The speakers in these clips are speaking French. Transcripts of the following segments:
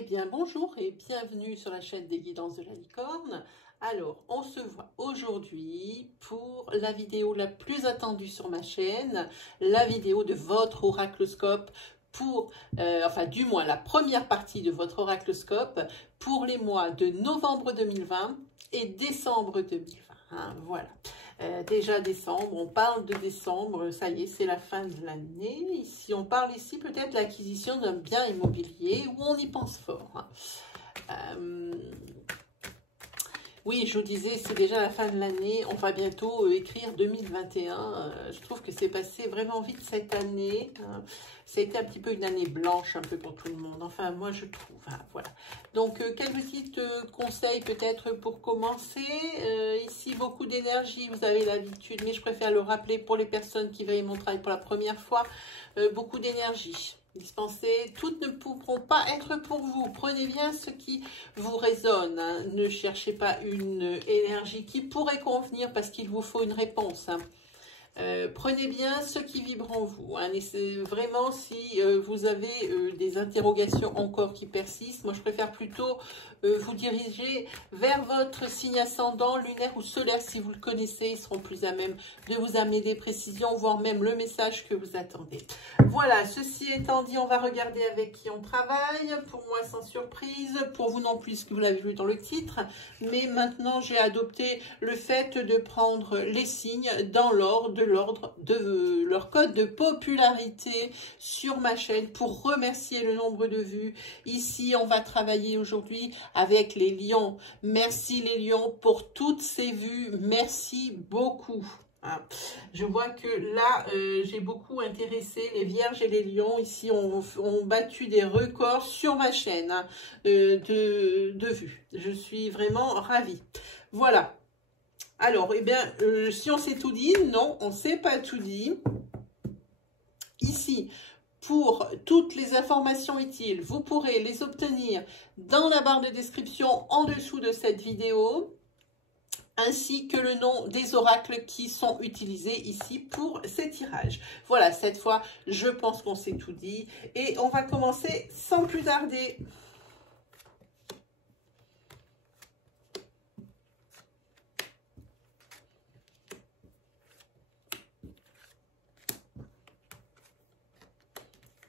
Eh bien, bonjour et bienvenue sur la chaîne des guidances de la licorne. Alors, on se voit aujourd'hui pour la vidéo la plus attendue sur ma chaîne, la vidéo de votre oracloscope pour, enfin du moins la première partie de votre oracloscope pour les mois de novembre 2020 et décembre 2020. Hein, voilà. Déjà décembre, on parle de décembre, ça y est, c'est la fin de l'année. Ici, on parle ici peut-être de l'acquisition d'un bien immobilier où on y pense fort. Oui, je vous disais, c'est déjà la fin de l'année. On va bientôt écrire 2021. Je trouve que c'est passé vraiment vite cette année. Ça a été un petit peu une année blanche, un peu pour tout le monde. Enfin, moi, je trouve. Hein, voilà. Donc, quelques petits conseils peut-être pour commencer. Ici, beaucoup d'énergie. Vous avez l'habitude, mais je préfère le rappeler pour les personnes qui veillent mon travail pour la première fois. Beaucoup d'énergie. Dispensées, toutes ne pourront pas être pour vous. Prenez bien ce qui vous résonne. Hein. Ne cherchez pas une énergie qui pourrait convenir parce qu'il vous faut une réponse. Hein. Prenez bien ce qui vibre en vous. Hein. Vraiment, si vous avez des interrogations encore qui persistent, moi je préfère plutôt vous diriger vers votre signe ascendant, lunaire ou solaire si vous le connaissez. Ils seront plus à même de vous amener des précisions, voire même le message que vous attendez. Voilà, ceci étant dit, on va regarder avec qui on travaille. Pour moi, sans surprise. Pour vous non plus, puisque vous l'avez vu dans le titre. Mais maintenant, j'ai adopté le fait de prendre les signes dans l'ordre de leur code de popularité sur ma chaîne pour remercier le nombre de vues. Ici, on va travailler aujourd'hui avec les lions. Merci les lions pour toutes ces vues. Merci beaucoup. Hein. Je vois que là, j'ai beaucoup intéressé les vierges et les lions. Ici, ont battu des records sur ma chaîne hein, de vues. Je suis vraiment ravie. Voilà. Alors, eh bien, si on s'est tout dit, non, on ne s'est pas tout dit. Ici, pour toutes les informations utiles, vous pourrez les obtenir dans la barre de description en dessous de cette vidéo, ainsi que le nom des oracles qui sont utilisés ici pour ces tirages. Voilà, cette fois, je pense qu'on s'est tout dit et on va commencer sans plus tarder.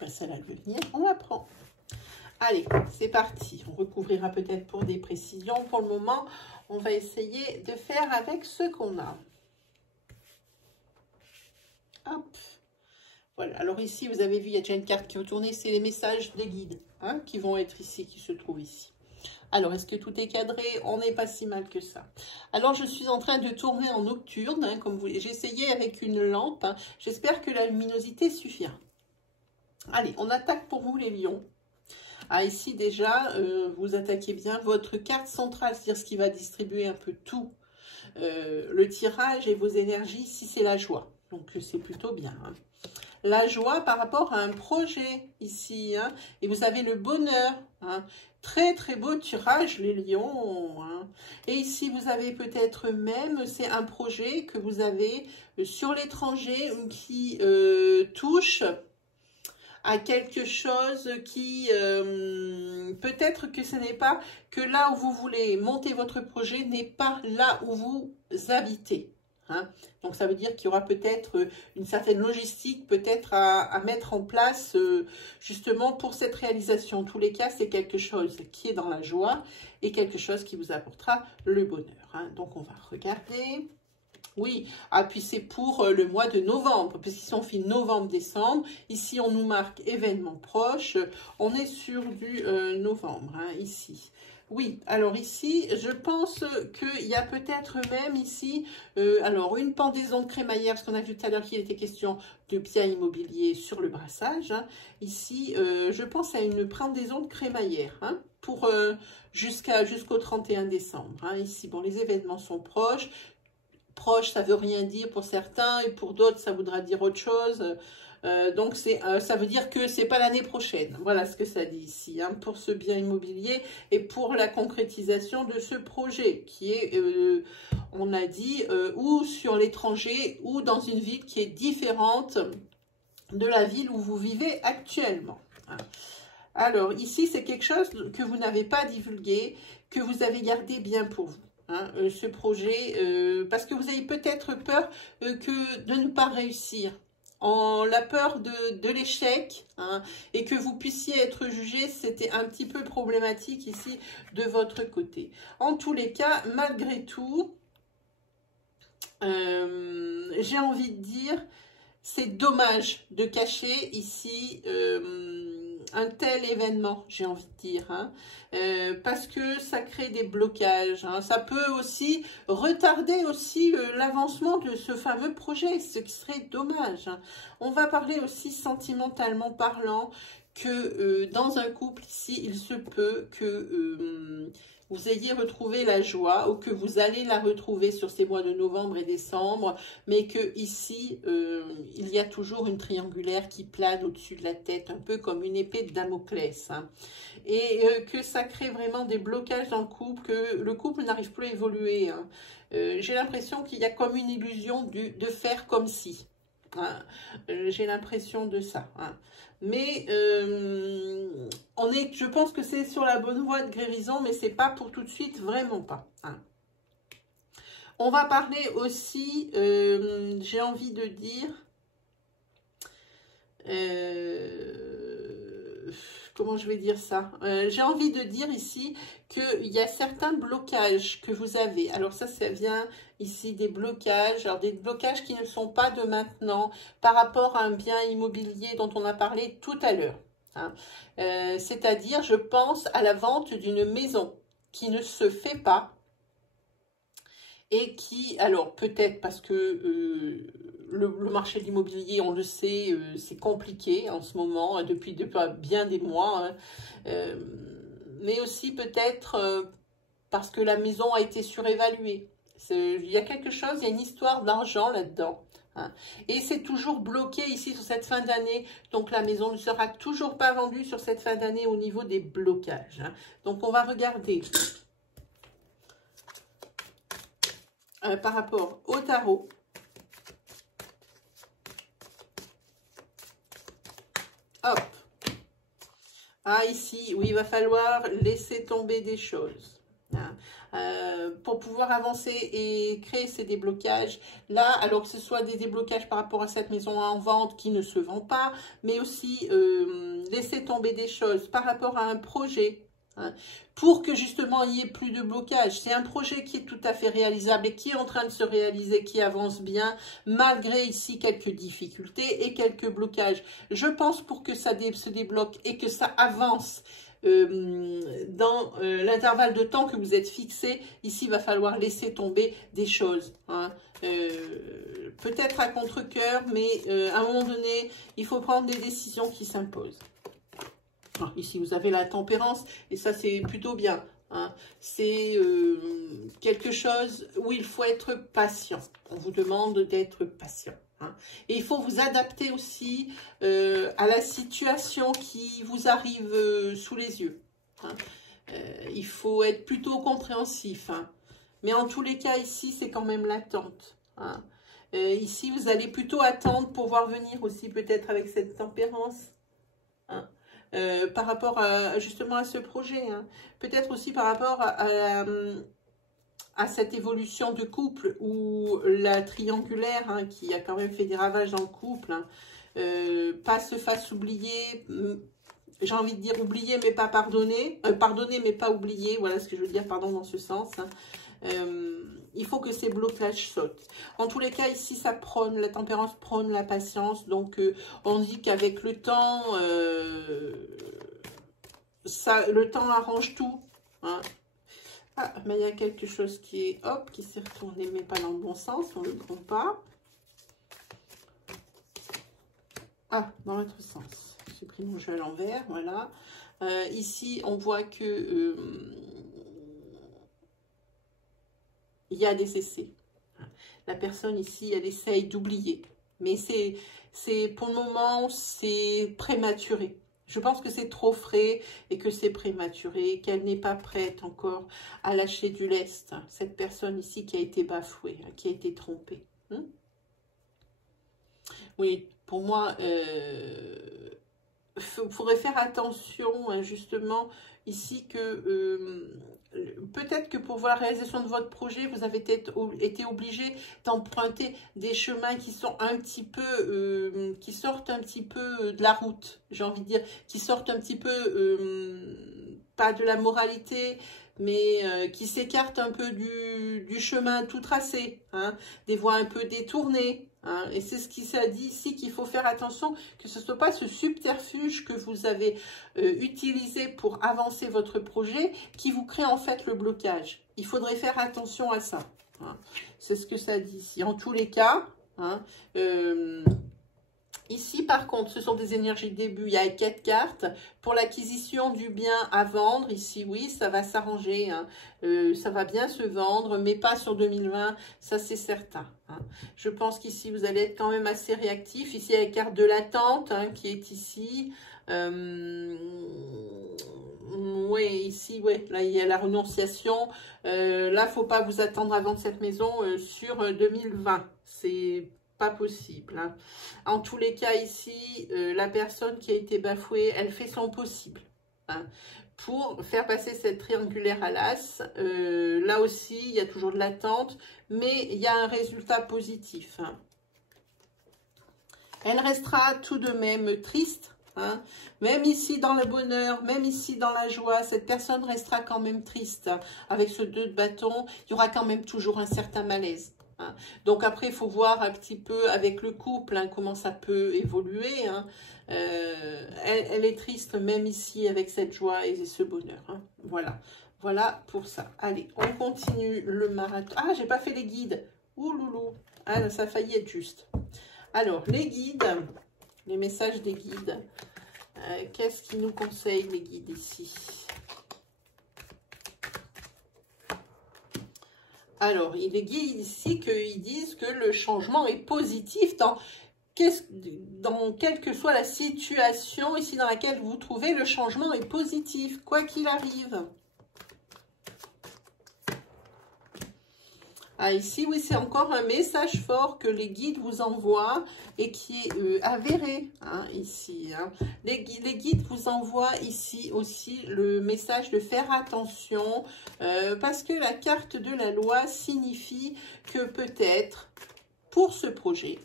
Celle-là veut venir, on la prend. Allez, c'est parti. On recouvrira peut-être pour des précisions. Pour le moment, on va essayer de faire avec ce qu'on a. Hop. Voilà. Alors ici, vous avez vu, il y a déjà une carte qui va tourner. C'est les messages des guides hein, qui vont être ici, qui se trouvent ici. Alors, est-ce que tout est cadré? On n'est pas si mal que ça. Alors, je suis en train de tourner en nocturne, hein, comme vous voulez. J'ai essayé avec une lampe. Hein. J'espère que la luminosité suffira. Allez, on attaque pour vous les lions. Ah, ici déjà, vous attaquez bien votre carte centrale, c'est-à-dire ce qui va distribuer un peu tout. Le tirage et vos énergies, si c'est la joie. Donc, c'est plutôt bien. Hein. La joie par rapport à un projet ici. Hein, et vous avez le bonheur. Hein. Très, très beau tirage, les lions. Hein. Et ici, vous avez peut-être même, c'est un projet que vous avez sur l'étranger qui touche à quelque chose qui, peut-être que ce n'est pas que là où vous voulez monter votre projet n'est pas là où vous habitez. Hein. Donc, ça veut dire qu'il y aura peut-être une certaine logistique peut-être à mettre en place justement pour cette réalisation. En tous les cas, c'est quelque chose qui est dans la joie et quelque chose qui vous apportera le bonheur. Hein. Donc, on va regarder. Oui, ah, puis c'est pour le mois de novembre, puisqu'ils sont faits novembre-décembre. Ici, on nous marque événement proche. On est sur du novembre, hein, ici. Oui, alors ici, je pense qu'il y a peut-être même ici, alors une pendaison de crémaillère, parce qu'on a vu tout à l'heure qu'il était question de biens immobiliers sur le brassage. Hein. Ici, je pense à une pendaison de crémaillère, hein, pour jusqu'au 31 décembre. Hein. Ici, bon, les événements sont proches. Proche, ça veut rien dire pour certains et pour d'autres, ça voudra dire autre chose. Donc, ça veut dire que c'est pas l'année prochaine. Voilà ce que ça dit ici, hein, pour ce bien immobilier et pour la concrétisation de ce projet qui est, on a dit, ou sur l'étranger ou dans une ville qui est différente de la ville où vous vivez actuellement. Hein. Alors, ici, c'est quelque chose que vous n'avez pas divulgué, que vous avez gardé bien pour vous. Hein, ce projet, parce que vous avez peut-être peur de ne pas réussir. La peur de l'échec, hein, et que vous puissiez être jugé, c'était un petit peu problématique ici de votre côté. En tous les cas, malgré tout, j'ai envie de dire, c'est dommage de cacher ici un tel événement, j'ai envie de dire, hein, parce que ça crée des blocages. Hein, ça peut aussi retarder aussi l'avancement de ce fameux projet, ce qui serait dommage. Hein. On va parler aussi sentimentalement parlant que dans un couple ici, il se peut que vous ayez retrouvé la joie ou que vous allez la retrouver sur ces mois de novembre et décembre, mais que ici, il y a toujours une triangulaire qui plane au-dessus de la tête, un peu comme une épée de Damoclès. Hein. Et que ça crée vraiment des blocages dans le couple, que le couple n'arrive plus à évoluer. Hein. J'ai l'impression qu'il y a comme une illusion de faire comme si. Hein. J'ai l'impression de ça. Hein. Mais je pense que c'est sur la bonne voie de guérison, mais c'est pas pour tout de suite, vraiment pas. Hein. On va parler aussi, j'ai envie de dire, comment je vais dire ça, j'ai envie de dire ici qu'il y a certains blocages que vous avez. Alors ça vient ici des blocages, alors des blocages qui ne sont pas de maintenant par rapport à un bien immobilier dont on a parlé tout à l'heure. Hein. C'est-à-dire, je pense à la vente d'une maison qui ne se fait pas et qui, alors peut-être parce que le marché de l'immobilier, on le sait, c'est compliqué en ce moment, depuis bien des mois, hein, mais aussi peut-être parce que la maison a été surévaluée. Il y a quelque chose, il y a une histoire d'argent là-dedans. Hein. Et c'est toujours bloqué ici sur cette fin d'année, donc la maison ne sera toujours pas vendue sur cette fin d'année au niveau des blocages. Hein. Donc on va regarder par rapport au tarot. Hop. Ah, ici, oui, il va falloir laisser tomber des choses. Hein. Pour pouvoir avancer et créer ces déblocages. Là, alors que ce soit des déblocages par rapport à cette maison en vente qui ne se vend pas, mais aussi laisser tomber des choses par rapport à un projet. Hein, pour que justement il n'y ait plus de blocage. C'est un projet qui est tout à fait réalisable et qui est en train de se réaliser, qui avance bien, malgré ici quelques difficultés et quelques blocages. Je pense pour que ça se débloque et que ça avance dans l'intervalle de temps que vous êtes fixé, ici il va falloir laisser tomber des choses. Hein. Peut-être à contre-cœur, mais à un moment donné, il faut prendre des décisions qui s'imposent. Ici, vous avez la tempérance, et ça, c'est plutôt bien. Hein. C'est quelque chose où il faut être patient. On vous demande d'être patient. Hein. Et il faut vous adapter aussi à la situation qui vous arrive sous les yeux. Hein. Il faut être plutôt compréhensif. Hein. Mais en tous les cas, ici, c'est quand même l'attente. Hein. Ici, vous allez plutôt attendre pour voir venir aussi peut-être avec cette tempérance. Hein. Par rapport justement à ce projet, hein. Peut-être aussi par rapport à cette évolution de couple ou la triangulaire, hein, qui a quand même fait des ravages dans le couple, hein. Pas se fasse oublier, j'ai envie de dire oublier mais pas pardonner, pardonner mais pas oublier, voilà ce que je veux dire, pardon, dans ce sens, hein. Il faut que ces blocages sautent. En tous les cas, ici, ça prône, la tempérance prône la patience. Donc, on dit qu'avec le temps, le temps arrange tout. Hein. Ah, mais il y a quelque chose qui est, hop, qui s'est retourné, mais pas dans le bon sens, on ne le prend pas. Ah, dans l'autre sens. J'ai pris mon jeu à l'envers, voilà. Ici, on voit que... il y a des essais. La personne ici, elle essaye d'oublier. Mais pour le moment, c'est prématuré. Je pense que c'est trop frais et que c'est prématuré, qu'elle n'est pas prête encore à lâcher du lest. Cette personne ici qui a été bafouée, qui a été trompée. Oui, pour moi, faudrait faire attention, hein, justement, ici, que peut-être que pour la réalisation de votre projet, vous avez été obligé d'emprunter des chemins qui sont un petit peu, qui sortent un petit peu de la route, j'ai envie de dire, qui sortent un petit peu, pas de la moralité, mais qui s'écartent un peu du chemin tout tracé, hein, des voies un peu détournées. Hein, et c'est ce qui s'est dit ici, qu'il faut faire attention que ce ne soit pas ce subterfuge que vous avez utilisé pour avancer votre projet qui vous crée en fait le blocage. Il faudrait faire attention à ça. Hein. C'est ce que ça dit ici. En tous les cas, hein, ici, par contre, ce sont des énergies de début. Il y a 4 cartes. Pour l'acquisition du bien à vendre, ici, oui, ça va s'arranger. Hein. Ça va bien se vendre, mais pas sur 2020. Ça, c'est certain. Hein. Je pense qu'ici, vous allez être quand même assez réactif. Ici, il y a la carte de l'attente, hein, qui est ici. Oui, ici, ouais, là, il y a la renonciation. Là, il ne faut pas vous attendre à vendre cette maison sur 2020. C'est pas possible. Hein. En tous les cas, ici, la personne qui a été bafouée, elle fait son possible. Hein, pour faire passer cette triangulaire à l'as. Là aussi, il y a toujours de l'attente, mais il y a un résultat positif. Hein. Elle restera tout de même triste. Hein. Même ici dans le bonheur, même ici dans la joie, cette personne restera quand même triste. Hein. Avec ce 2 de bâton, il y aura quand même toujours un certain malaise. Hein. Donc après, il faut voir un petit peu avec le couple, hein, comment ça peut évoluer. Hein. Elle est triste même ici avec cette joie et ce bonheur. Hein. Voilà. Voilà pour ça. Allez, on continue le marathon. Ah, j'ai pas fait les guides. Ouh loulou. Ah, ça a failli être juste. Alors, les guides, les messages des guides. Qu'est-ce qu'ils nous conseillent, les guides, ici? Alors, il est guide ici qu'ils disent que le changement est positif dans quelle que soit la situation ici dans laquelle vous vous trouvez, le changement est positif, quoi qu'il arrive. Ah, ici, oui, c'est encore un message fort que les guides vous envoient et qui est avéré, hein, ici. Hein. Les guides vous envoient ici aussi le message de faire attention parce que la carte de la loi signifie que peut-être pour ce projet,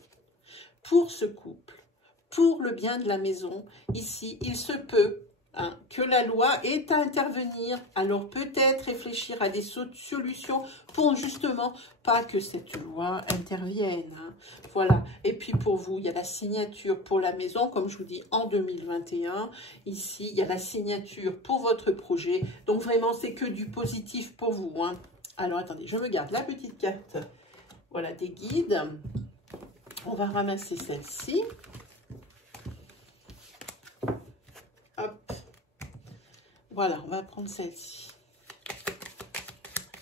pour ce couple, pour le bien de la maison, ici, il se peut hein, que la loi ait à intervenir, alors peut-être réfléchir à des solutions pour justement pas que cette loi intervienne. Hein. Voilà. Et puis pour vous, il y a la signature pour la maison, comme je vous dis, en 2021. Ici, il y a la signature pour votre projet. Donc vraiment, c'est que du positif pour vous. Hein. Alors attendez, je me garde la petite carte. Voilà, des guides. On va ramasser celle-ci. Hop. Voilà, on va prendre celle-ci.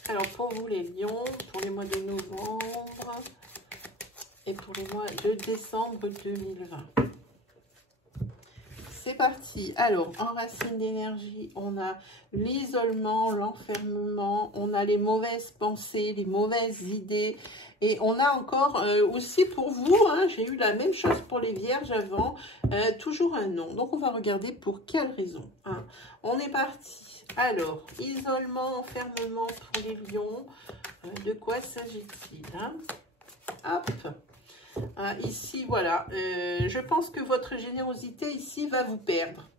Alors, pour vous, les lions, pour les mois de novembre et pour les mois de décembre 2020. C'est parti. Alors, en racine d'énergie, on a l'isolement, l'enfermement, on a les mauvaises pensées, les mauvaises idées. Et on a encore aussi pour vous, hein, j'ai eu la même chose pour les vierges avant, toujours un non. Donc, on va regarder pour quelle raison. Hein. On est parti. Alors, isolement, enfermement pour les lions. De quoi s'agit-il hein? Hop. Ah, ici, voilà. Je pense que votre générosité ici va vous perdre.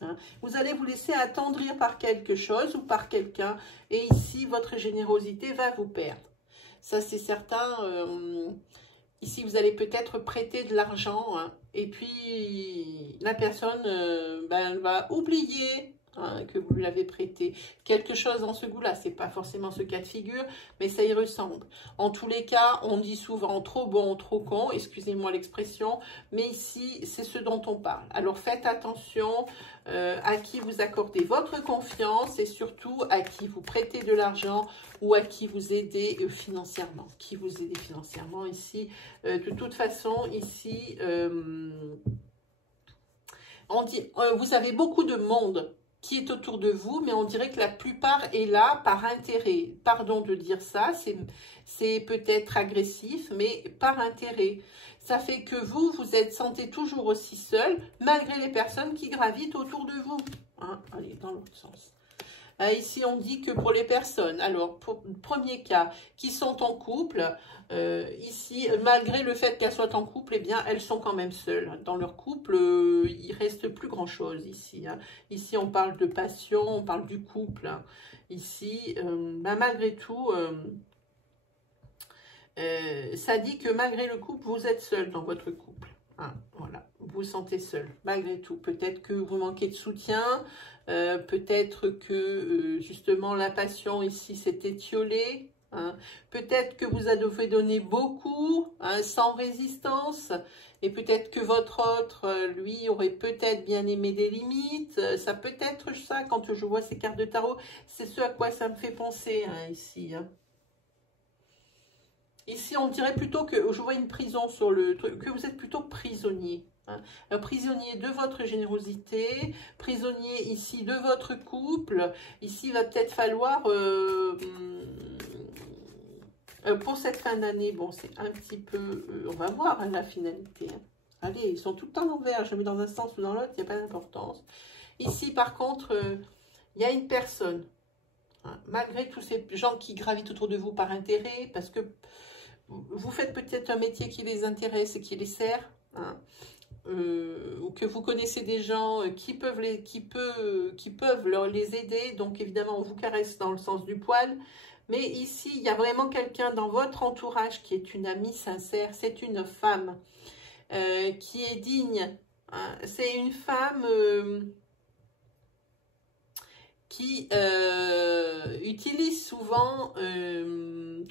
Hein. Vous allez vous laisser attendrir par quelque chose ou par quelqu'un. Et ici, votre générosité va vous perdre. Ça, c'est certain. Ici, vous allez peut-être prêter de l'argent. Hein, et puis, la personne elle va oublier hein, que vous lui avez prêté quelque chose dans ce goût-là. Ce n'est pas forcément ce cas de figure, mais ça y ressemble. En tous les cas, on dit souvent trop bon, trop con, excusez-moi l'expression, mais ici, c'est ce dont on parle. Alors, faites attention à qui vous accordez votre confiance et surtout à qui vous prêtez de l'argent ou à qui vous aidez financièrement. Qui vous aidez financièrement ici. De toute façon, ici, on dit, vous avez beaucoup de monde qui est autour de vous, mais on dirait que la plupart est là par intérêt. Pardon de dire ça, c'est peut-être agressif, mais par intérêt. Ça fait que vous êtes sentez toujours aussi seul, malgré les personnes qui gravitent autour de vous. Hein, allez, dans l'autre sens. Ici, on dit que pour les personnes, alors, pour le premier cas, qui sont en couple, ici, malgré le fait qu'elles soient en couple, eh bien, elles sont quand même seules. Dans leur couple, il ne reste plus grand-chose ici. Hein. Ici, on parle de passion, on parle du couple. Hein. Ici, malgré tout, ça dit que malgré le couple, vous êtes seul dans votre couple. Hein, voilà, vous vous sentez seul, malgré tout. Peut-être que vous manquez de soutien, peut-être que justement la passion ici s'est étiolée. Hein. Peut-être que vous avez donné beaucoup, hein, sans résistance. Et peut-être que votre autre, lui, aurait peut-être bien aimé des limites. Ça peut être ça, quand je vois ces cartes de tarot, c'est ce à quoi ça me fait penser, hein, ici. Hein. Ici, on dirait plutôt que, je vois une prison sur le truc, que vous êtes plutôt prisonnier. Hein. Prisonnier de votre générosité, prisonnier ici de votre couple. Ici, il va peut-être falloir, pour cette fin d'année, bon, c'est un petit peu, on va voir hein, la finalité. Hein. Allez, ils sont tout le temps l'envers, je mets dans un sens ou dans l'autre, il n'y a pas d'importance. Ici, par contre, il y a une personne, hein, malgré tous ces gens qui gravitent autour de vous par intérêt, parce que vous faites peut-être un métier qui les intéresse et qui les sert, hein, ou que vous connaissez des gens qui peuvent les aider. Donc évidemment, on vous caresse dans le sens du poil. Mais ici, il y a vraiment quelqu'un dans votre entourage qui est une amie sincère. C'est une femme qui est digne. Hein. C'est une femme qui utilise souvent,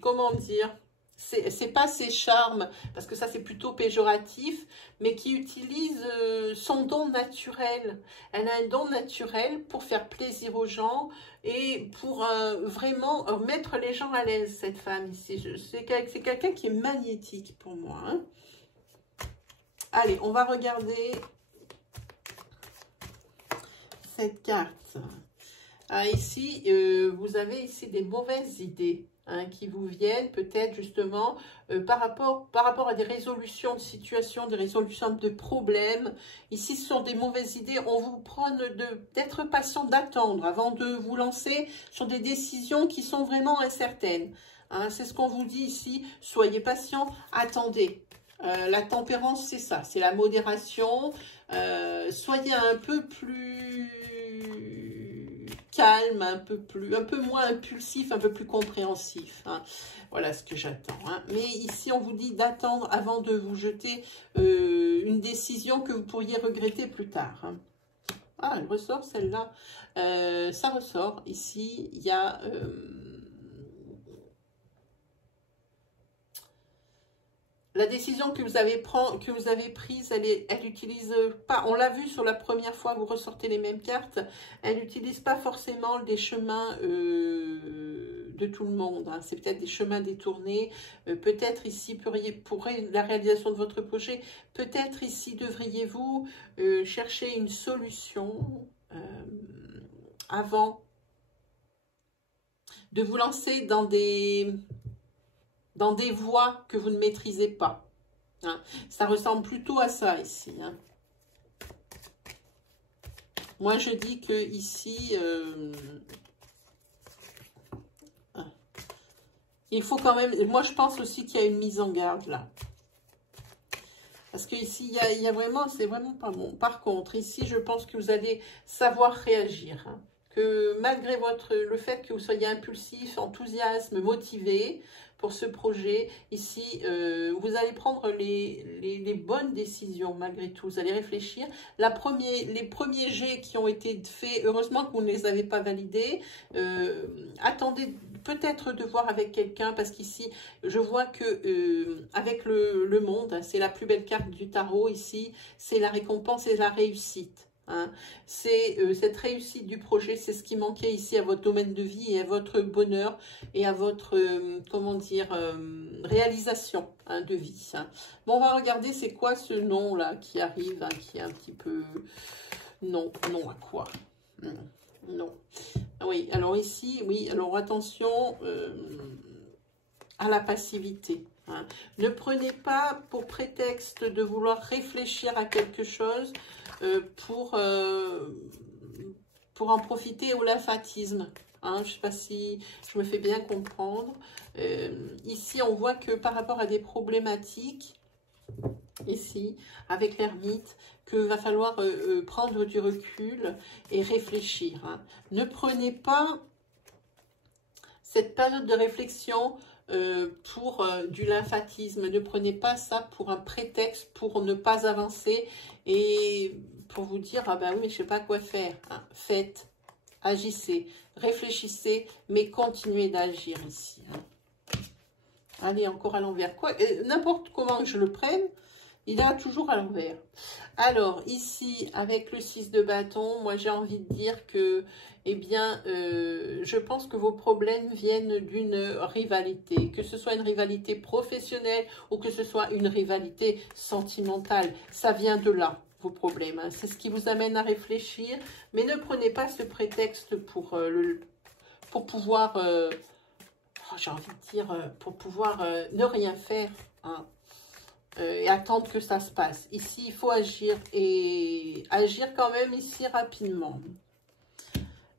comment dire, c'est pas ses charmes, parce que ça c'est plutôt péjoratif, mais qui utilise son don naturel. Elle a un don naturel pour faire plaisir aux gens et pour vraiment mettre les gens à l'aise, cette femme ici. C'est quelqu'un qui est magnétique pour moi. Hein. Allez, on va regarder cette carte. Ah, ici, vous avez ici des mauvaises idées. Hein, qui vous viennent peut-être justement par rapport à des résolutions de situations, des résolutions de problèmes. Ici, ce sont des mauvaises idées. On vous prône d'être patient, d'attendre avant de vous lancer sur des décisions qui sont vraiment incertaines. Hein, c'est ce qu'on vous dit ici. Soyez patient, attendez. La tempérance, c'est ça, c'est la modération. Soyez un peu plus calme, un peu moins impulsif, un peu plus compréhensif. Hein. Voilà ce que j'attends. Hein. Mais ici, on vous dit d'attendre avant de vous jeter une décision que vous pourriez regretter plus tard. Hein. Ah, elle ressort celle-là. Ça ressort. Ici, il y a... la décision que vous avez prise, elle n'utilise pas, on l'a vu sur la première fois, vous ressortez les mêmes cartes, elle n'utilise pas forcément des chemins de tout le monde. Hein. C'est peut-être des chemins détournés. Peut-être ici, pour la réalisation de votre projet, peut-être ici devriez-vous chercher une solution avant de vous lancer dans des voies que vous ne maîtrisez pas. Hein. Ça ressemble plutôt à ça ici. Hein. Moi, je dis que ici, il faut quand même... Moi, je pense aussi qu'il y a une mise en garde là. Parce qu'ici, il y a vraiment... C'est vraiment pas bon. Par contre, ici, je pense que vous allez savoir réagir. Hein. Que malgré le fait que vous soyez impulsif, enthousiasme, motivé pour ce projet, ici, vous allez prendre les bonnes décisions malgré tout. Vous allez réfléchir. Les premiers jets qui ont été faits, heureusement que vous ne les avez pas validés. Attendez peut-être de voir avec quelqu'un, parce qu'ici, je vois que avec le monde, c'est la plus belle carte du tarot ici, c'est la récompense et la réussite. Hein. C'est cette réussite du projet, c'est ce qui manquait ici à votre domaine de vie et à votre bonheur et à votre, comment dire, réalisation hein, de vie. Hein. Bon, on va regarder c'est quoi ce nom là qui arrive, hein, qui est un petit peu... Non à quoi? Non. Oui, alors ici, oui, alors attention à la passivité. Hein. Ne prenez pas pour prétexte de vouloir réfléchir à quelque chose pour en profiter au lymphatisme. Hein, je ne sais pas si je me fais bien comprendre. Ici, on voit que par rapport à des problématiques, ici, avec l'ermite, que va falloir prendre du recul et réfléchir. Hein. Ne prenez pas cette période de réflexion pour du lymphatisme. Ne prenez pas ça pour un prétexte pour ne pas avancer et pour vous dire, ah ben oui, mais je ne sais pas quoi faire. Hein. Faites, agissez, réfléchissez, mais continuez d'agir ici. Hein. Allez, encore à l'envers. N'importe comment je le prenne, il est toujours à l'envers. Alors, ici, avec le 6 de bâton, moi, j'ai envie de dire que, eh bien, je pense que vos problèmes viennent d'une rivalité. Que ce soit une rivalité professionnelle ou que ce soit une rivalité sentimentale. Ça vient de là, vos problèmes. Hein. C'est ce qui vous amène à réfléchir. Mais ne prenez pas ce prétexte pour pouvoir, j'ai envie de dire, pour pouvoir ne rien faire, hein. Et attendre que ça se passe. Ici, il faut agir et agir quand même ici rapidement.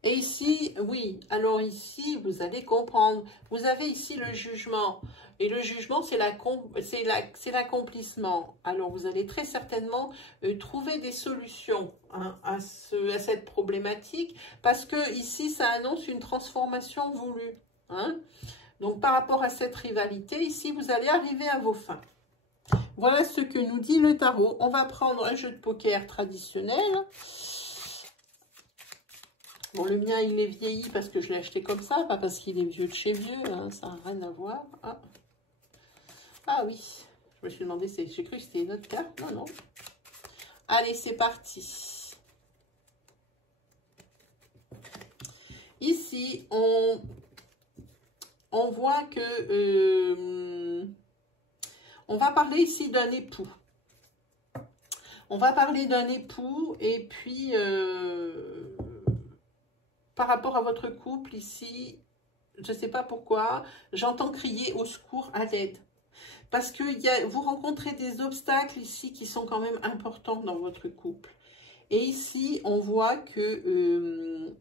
Et ici, oui, alors ici, vous allez comprendre. Vous avez ici le jugement. Et le jugement, c'est l'accomplissement. Alors, vous allez très certainement trouver des solutions hein, à cette problématique. Parce que ici, ça annonce une transformation voulue. Hein. Donc, par rapport à cette rivalité, ici, vous allez arriver à vos fins. Voilà ce que nous dit le tarot. On va prendre un jeu de poker traditionnel. Bon, le mien, il est vieilli parce que je l'ai acheté comme ça, pas parce qu'il est vieux de chez vieux. Hein, ça n'a rien à voir. Ah. Ah oui, je me suis demandé, j'ai cru que c'était une autre carte. Non, non. Allez, c'est parti. Ici, on voit que... on va parler ici d'un époux. On va parler d'un époux et puis par rapport à votre couple ici, je ne sais pas pourquoi, j'entends crier au secours, à l'aide. Parce que vous rencontrez des obstacles ici qui sont quand même importants dans votre couple. Et ici, on voit que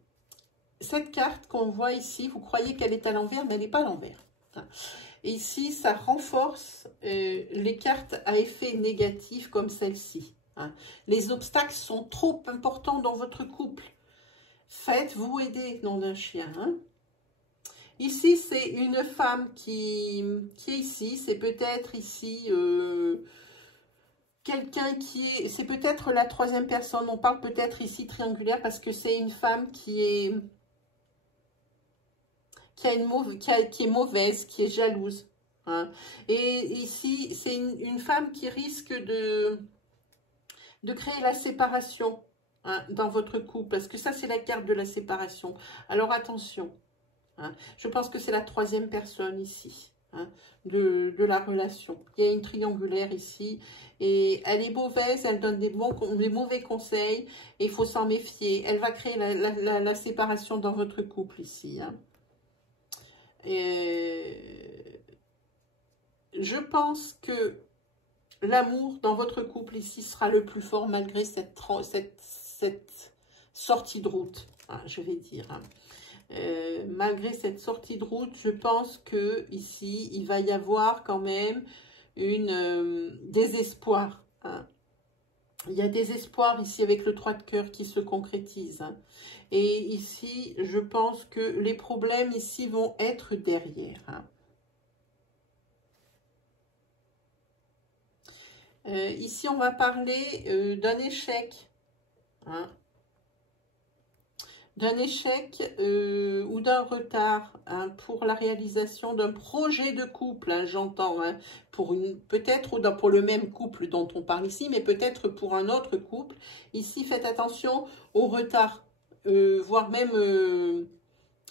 cette carte qu'on voit ici, vous croyez qu'elle est à l'envers, mais elle n'est pas à l'envers. Et ici, ça renforce les cartes à effet négatif comme celle-ci. Hein. Les obstacles sont trop importants dans votre couple. Faites-vous aider, nom d'un chien. Hein. Ici, c'est une femme qui est ici. C'est peut-être ici quelqu'un qui est... C'est peut-être la troisième personne. On parle peut-être ici triangulaire parce que c'est une femme qui est mauvaise, qui est jalouse. Hein. Et ici, c'est une femme qui risque de créer la séparation hein, dans votre couple. Parce que ça, c'est la carte de la séparation. Alors, attention. Hein. Je pense que c'est la troisième personne ici. Hein, de la relation. Il y a une triangulaire ici. Et elle est mauvaise, elle donne des mauvais conseils. Et il faut s'en méfier. Elle va créer la séparation dans votre couple ici. Hein. Je pense que l'amour dans votre couple ici sera le plus fort malgré cette sortie de route, hein, je vais dire. Hein. Malgré cette sortie de route, je pense que ici, il va y avoir quand même une désespoir. Hein. Il y a des espoirs ici avec le 3 de cœur qui se concrétise. Hein. Et ici, je pense que les problèmes ici vont être derrière. Hein. Ici, on va parler d'un échec. Hein. D'un échec ou d'un retard hein, pour la réalisation d'un projet de couple, hein, j'entends, hein, peut-être pour le même couple dont on parle ici, mais peut-être pour un autre couple. Ici, faites attention au retard, voire même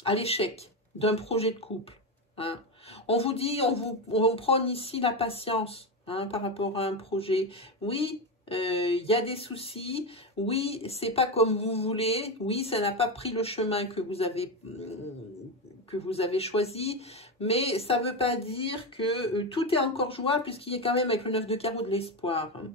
à l'échec d'un projet de couple. Hein. On vous dit, on prône ici la patience hein, par rapport à un projet. Oui, il y a des soucis, oui, c'est pas comme vous voulez, oui, ça n'a pas pris le chemin que vous avez choisi, mais ça ne veut pas dire que tout est encore jouable, puisqu'il y a quand même avec le 9 de carreau de l'espoir. Hein.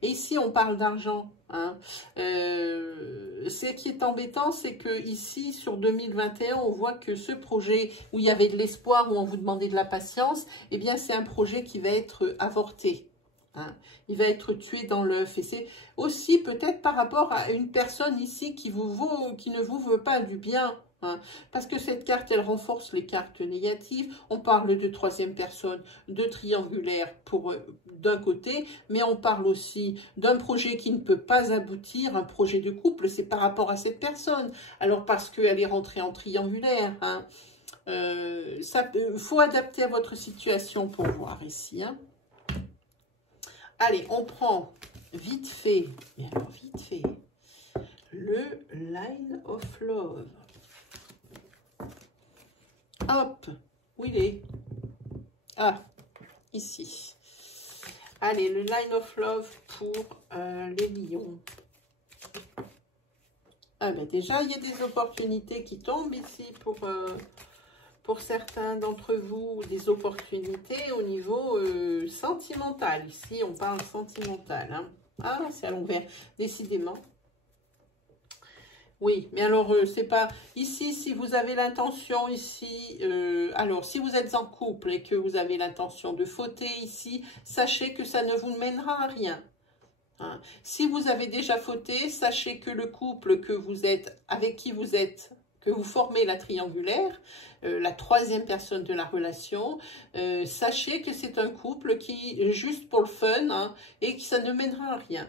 Et ici, on parle d'argent. Hein. Ce qui est embêtant, c'est que ici, sur 2021, on voit que ce projet où il y avait de l'espoir, où on vous demandait de la patience, eh bien, c'est un projet qui va être avorté. Hein. Il va être tué dans l'œuf. Et c'est aussi peut-être par rapport à une personne ici qui ne vous veut pas du bien. Hein, parce que cette carte, elle renforce les cartes négatives. On parle de troisième personne, de triangulaire pour d'un côté, mais on parle aussi d'un projet qui ne peut pas aboutir, un projet de couple, c'est par rapport à cette personne. Alors parce qu'elle est rentrée en triangulaire. Hein, faut adapter à votre situation pour voir ici. Hein. Allez, on prend vite fait, mais alors vite fait, le Line of Love. Hop, où il est? Ah, ici. Allez, le Line of Love pour les lions. Ah ben déjà, il y a des opportunités qui tombent ici pour certains d'entre vous, des opportunités au niveau sentimental. Ici, on parle sentimental. Hein. Ah, c'est à l'envers, décidément. Oui, mais alors, c'est pas... Ici, si vous avez l'intention, ici... alors, si vous êtes en couple et que vous avez l'intention de fauter ici, sachez que ça ne vous mènera à rien. Hein. Si vous avez déjà fauté, sachez que le couple que vous êtes, avec qui vous êtes, que vous formez la triangulaire, la troisième personne de la relation, sachez que c'est un couple qui est juste pour le fun, hein, et que ça ne mènera à rien.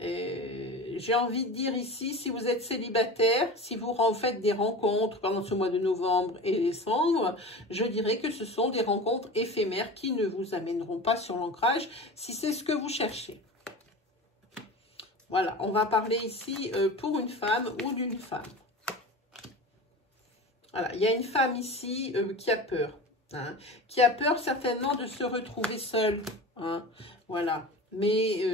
J'ai envie de dire ici, si vous êtes célibataire, si vous faites des rencontres pendant ce mois de novembre et décembre, je dirais que ce sont des rencontres éphémères qui ne vous amèneront pas sur l'ancrage si c'est ce que vous cherchez. Voilà, on va parler ici pour une femme ou d'une femme. Voilà, il y a une femme ici qui a peur. Hein, qui a peur certainement de se retrouver seule. Hein, voilà, mais...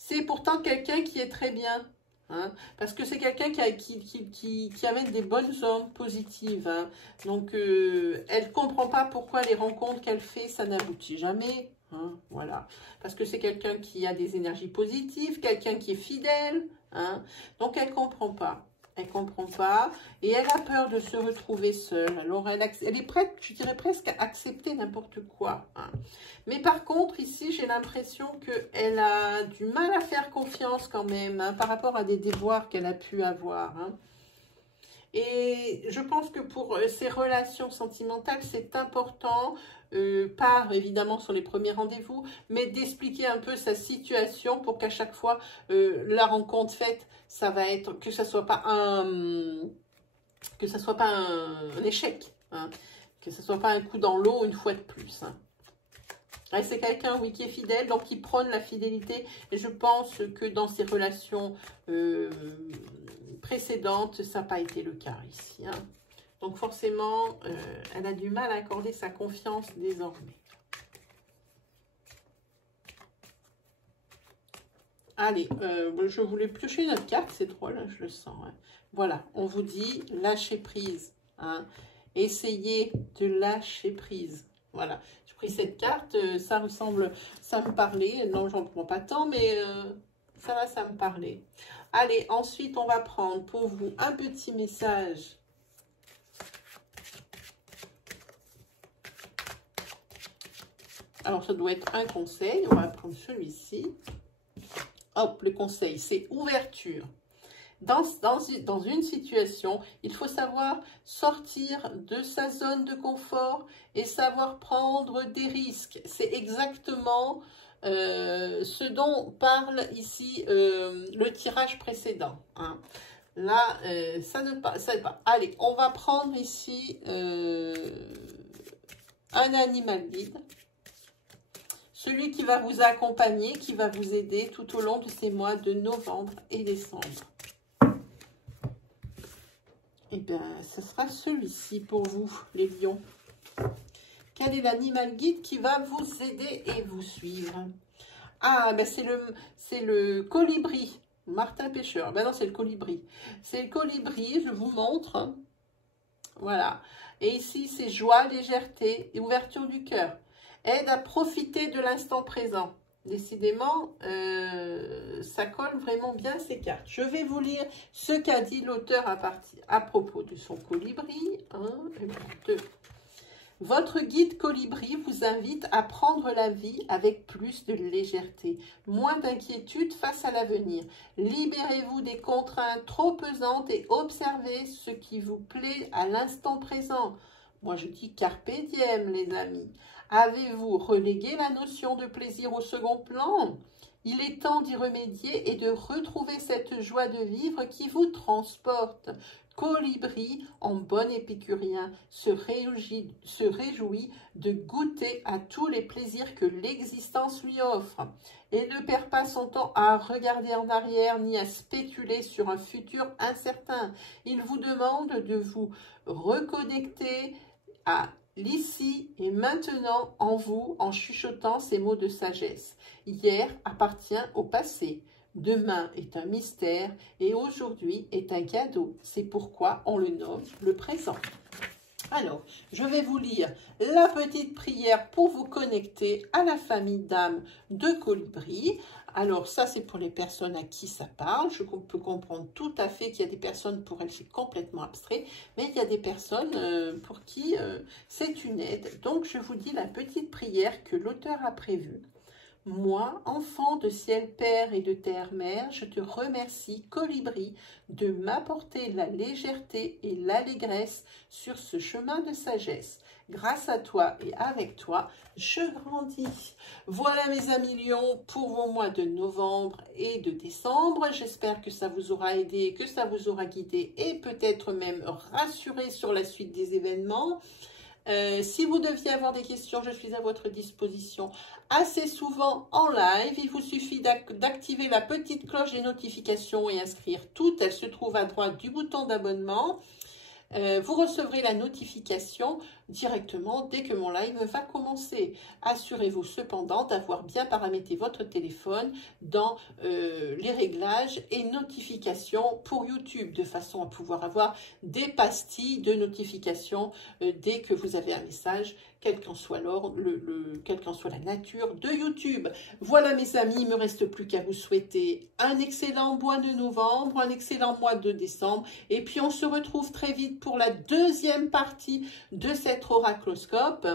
c'est pourtant quelqu'un qui est très bien, hein, parce que c'est quelqu'un qui amène des bonnes ondes positives. Hein. Donc, elle ne comprend pas pourquoi les rencontres qu'elle fait, ça n'aboutit jamais. Hein, voilà, parce que c'est quelqu'un qui a des énergies positives, quelqu'un qui est fidèle. Hein, donc, elle ne comprend pas. Elle ne comprend pas et elle a peur de se retrouver seule. Alors, elle est prête, je dirais presque, à accepter n'importe quoi. Hein. Mais par contre, ici, j'ai l'impression qu'elle a du mal à faire confiance quand même, hein, par rapport à des déboires qu'elle a pu avoir. Hein. Et je pense que pour ces relations sentimentales, c'est important, pas évidemment sur les premiers rendez-vous, mais d'expliquer un peu sa situation pour qu'à chaque fois, la rencontre faite, ça va être, que ça soit pas un échec, hein, que ça soit pas un coup dans l'eau une fois de plus. Hein. C'est quelqu'un, oui, qui est fidèle, donc qui prône la fidélité. Et je pense que dans ses relations précédentes, ça n'a pas été le cas ici. Hein. Donc forcément, elle a du mal à accorder sa confiance désormais. Allez, je voulais piocher notre carte, c'est drôle, hein, je le sens. Hein. Voilà, on vous dit lâcher prise. Hein. Essayez de lâcher prise. Voilà. Pris cette carte, ça ressemble, ça me parlait, non j'en prends pas tant, mais ça me parlait. Allez, ensuite on va prendre pour vous un petit message. Alors ça doit être un conseil, on va prendre celui-ci. Hop, le conseil c'est ouverture. Dans une situation, il faut savoir sortir de sa zone de confort et savoir prendre des risques. C'est exactement ce dont parle ici le tirage précédent. Hein. Là, ça ne pas. Allez, on va prendre ici un animal guide. Celui qui va vous accompagner, qui va vous aider tout au long de ces mois de novembre et décembre. Eh bien, ce sera celui-ci pour vous, les lions. Quel est l'animal guide qui va vous aider et vous suivre? Ah, ben c'est le colibri. Martin Pêcheur. Ben non, c'est le colibri. C'est le colibri, je vous montre. Hein. Voilà. Et ici, c'est joie, légèreté et ouverture du cœur. Aide à profiter de l'instant présent. Décidément, ça colle vraiment bien ces cartes. Je vais vous lire ce qu'a dit l'auteur à propos de son colibri. 1, 2. Votre guide colibri vous invite à prendre la vie avec plus de légèreté, moins d'inquiétude face à l'avenir. Libérez-vous des contraintes trop pesantes et observez ce qui vous plaît à l'instant présent. Moi, je dis carpe diem, les amis. Avez-vous relégué la notion de plaisir au second plan? Il est temps d'y remédier et de retrouver cette joie de vivre qui vous transporte. Colibri, en bon épicurien, se réjouit de goûter à tous les plaisirs que l'existence lui offre et ne perd pas son temps à regarder en arrière ni à spéculer sur un futur incertain. Il vous demande de vous reconnecter à l'ici et maintenant en vous en chuchotant ces mots de sagesse. Hier appartient au passé. Demain est un mystère et aujourd'hui est un cadeau. C'est pourquoi on le nomme le présent. Alors, je vais vous lire la petite prière pour vous connecter à la famille d'âmes de Colibri. Alors, ça, c'est pour les personnes à qui ça parle. Je peux comprendre tout à fait qu'il y a des personnes pour elles, c'est complètement abstrait. Mais il y a des personnes pour qui c'est une aide. Donc, je vous dis la petite prière que l'auteur a prévue. Moi, enfant de ciel Père et de terre Mère, je te remercie, Colibri, de m'apporter la légèreté et l'allégresse sur ce chemin de sagesse. Grâce à toi et avec toi, je grandis. Voilà mes amis lions pour vos mois de novembre et de décembre. J'espère que ça vous aura aidé, que ça vous aura guidé et peut-être même rassuré sur la suite des événements. Si vous deviez avoir des questions, je suis à votre disposition assez souvent en live. Il vous suffit d'activer la petite cloche des notifications et inscrire toutes. Elle se trouve à droite du bouton d'abonnement. Vous recevrez la notification directement dès que mon live va commencer. Assurez-vous cependant d'avoir bien paramétré votre téléphone dans les réglages et notifications pour YouTube, de façon à pouvoir avoir des pastilles de notifications dès que vous avez un message, quelle qu'en soit quelle qu'en soit la nature de YouTube. Voilà mes amis, il ne me reste plus qu'à vous souhaiter un excellent mois de novembre, un excellent mois de décembre, et puis on se retrouve très vite pour la deuxième partie de cet oracloscope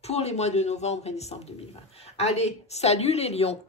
pour les mois de novembre et décembre 2020. Allez, salut les lions!